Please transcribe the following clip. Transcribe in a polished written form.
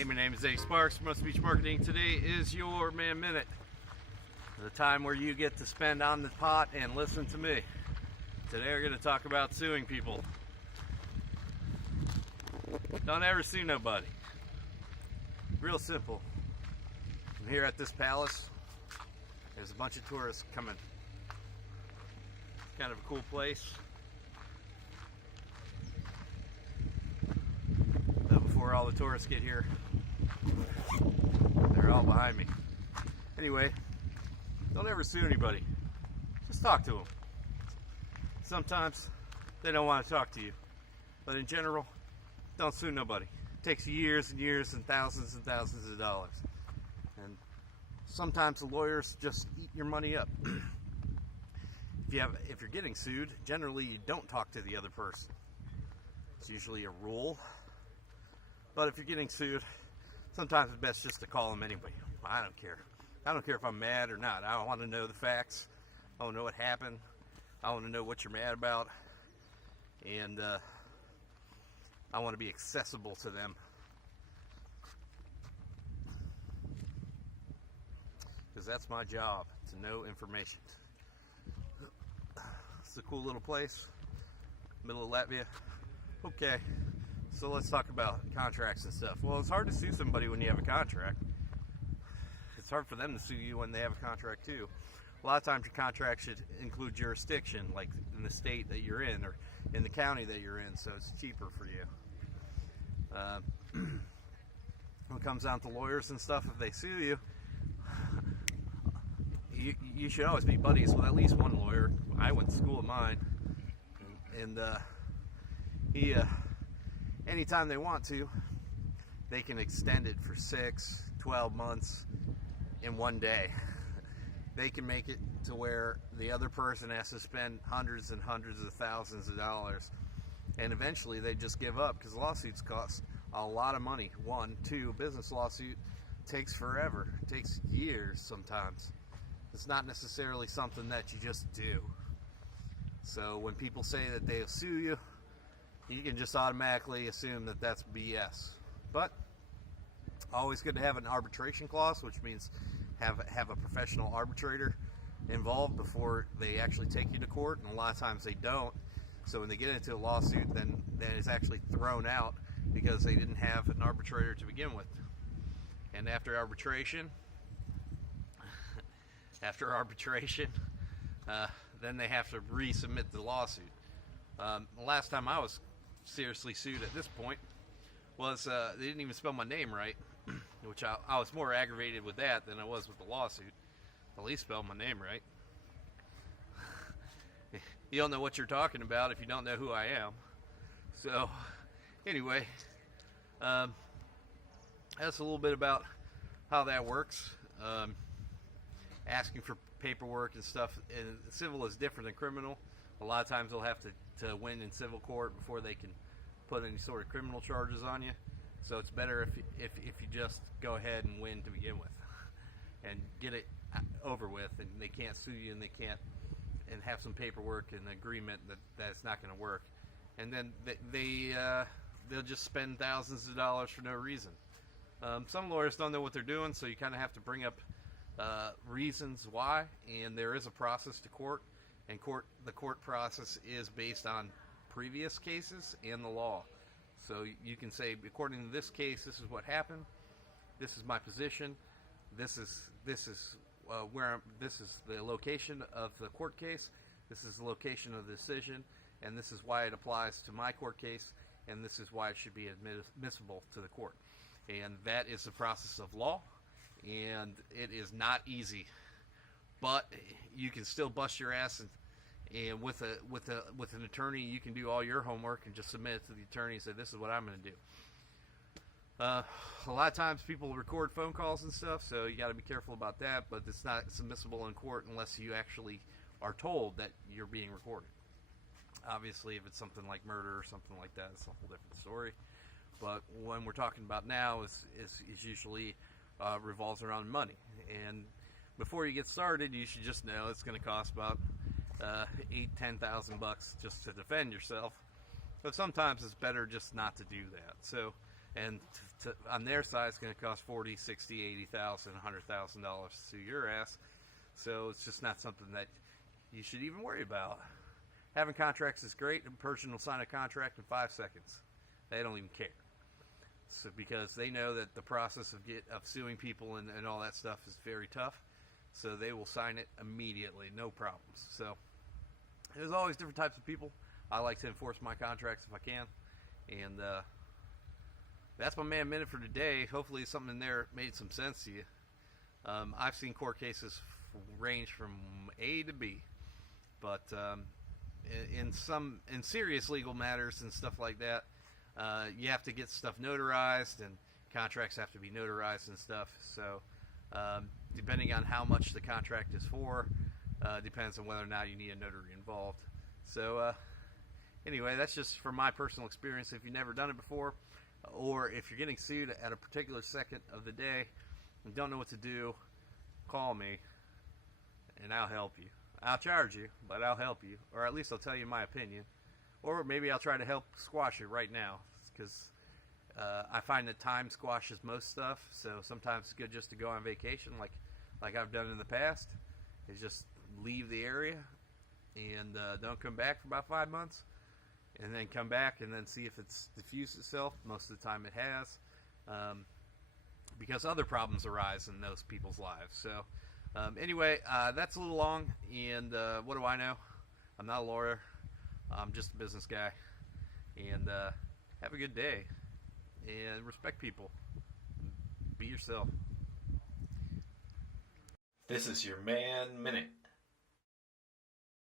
Hey, my name is Eddie Sparks from Most Beach Marketing. Today is your Man Minute, the time where you get to spend on the pot and listen to me. Today we're going to talk about suing people. Don't ever sue nobody. Real simple. I'm here at this palace. There's a bunch of tourists coming. It's kind of a cool place. Before all the tourists get here, they're all behind me. Anyway, don't ever sue anybody. Just talk to them. Sometimes they don't want to talk to you, but in general, don't sue nobody. It takes years and years and thousands of dollars. And sometimes the lawyers just eat your money up. If you're getting sued, generally you don't talk to the other person. It's usually a rule. But if you're getting sued, sometimes it's best just to call them anyway. I don't care. I don't care if I'm mad or not. I want to know the facts. I want to know what happened. I want to know what you're mad about. And I want to be accessible to them. Because that's my job, to know information. It's a cool little place, middle of Latvia. Okay. So let's talk about contracts and stuff. Well, it's hard to sue somebody when you have a contract. It's hard for them to sue you when they have a contract too. A lot of times your contract should include jurisdiction, like in the state that you're in or in the county that you're in, so it's cheaper for you. When it comes down to lawyers and stuff, if they sue you, you should always be buddies with at least one lawyer. I went to school with mine, and he anytime they want to, they can extend it for 6, 12 months in one day. They can make it to where the other person has to spend hundreds and hundreds of thousands of dollars, and eventually they just give up because lawsuits cost a lot of money. 1, 2, business lawsuit takes forever. It takes years sometimes. It's not necessarily something that you just do. So when people say that they'll sue you, you can just automatically assume that that's BS. But always good to have an arbitration clause, which means have a professional arbitrator involved before they actually take you to court. And a lot of times they don't. So when they get into a lawsuit, then it's actually thrown out because they didn't have an arbitrator to begin with. And after arbitration, then they have to resubmit the lawsuit. The last time I was seriously sued at this point was they didn't even spell my name right, which I was more aggravated with that than I was with the lawsuit. At least spell my name right. You don't know what you're talking about if you don't know who I am. So anyway, that's a little bit about how that works. Asking for paperwork and stuff, and civil is different than criminal. A lot of times they'll have to win in civil court before they can put any sort of criminal charges on you. So it's better if you just go ahead and win to begin with and get it over with, and they can't sue you and they can't, and have some paperwork and agreement that it's not going to work. And then they'll just spend thousands of dollars for no reason. Some lawyers don't know what they're doing, so you kind of have to bring up reasons why, and there is a process to court. And the court process is based on previous cases and the law. So you can say, according to this case, this is what happened. This is my position. This is the location of the court case. This is the location of the decision, and this is why it applies to my court case, and this is why it should be admissible to the court. And that is the process of law, and it is not easy. But you can still bust your ass, and with an attorney, you can do all your homework and just submit it to the attorney and say, this is what I'm going to do. A lot of times people record phone calls and stuff, so you got to be careful about that, but it's not submissible in court unless you actually are told that you're being recorded. Obviously, if it's something like murder or something like that, it's a whole different story. But when we're talking about now is usually revolves around money. And before you get started, you should just know it's going to cost about $8,000-10,000 just to defend yourself. But sometimes it's better just not to do that. So and on their side, it's going to cost $40,000, $60,000, $80,000, $100,000 to sue your ass. So it's just not something that you should even worry about. Having contracts is great. A person will sign a contract in 5 seconds. They don't even care. So because they know that the process of suing people and all that stuff is very tough. So they will sign it immediately, no problems. So there's always different types of people. I like to enforce my contracts if I can. And that's my Man Minute for today. Hopefully something in there made some sense to you. I've seen court cases range from A to B. But in serious legal matters and stuff like that, you have to get stuff notarized, and contracts have to be notarized and stuff. So depending on how much the contract is for, depends on whether or not you need a notary involved. So anyway, that's just from my personal experience. If you've never done it before, or if you're getting sued at a particular second of the day and don't know what to do, call me and I'll help you. I'll charge you, but I'll help you, or at least I'll tell you my opinion, or maybe I'll try to help squash it right now, because I find that time squashes most stuff. So sometimes it's good just to go on vacation, like I've done in the past, is just leave the area and don't come back for about 5 months, and then come back and then see if it's diffused itself. Most of the time it has, because other problems arise in those people's lives. So anyway, that's a little long, and what do I know? I'm not a lawyer. I'm just a business guy. And have a good day, and respect people. Be yourself. This is your Man Minute.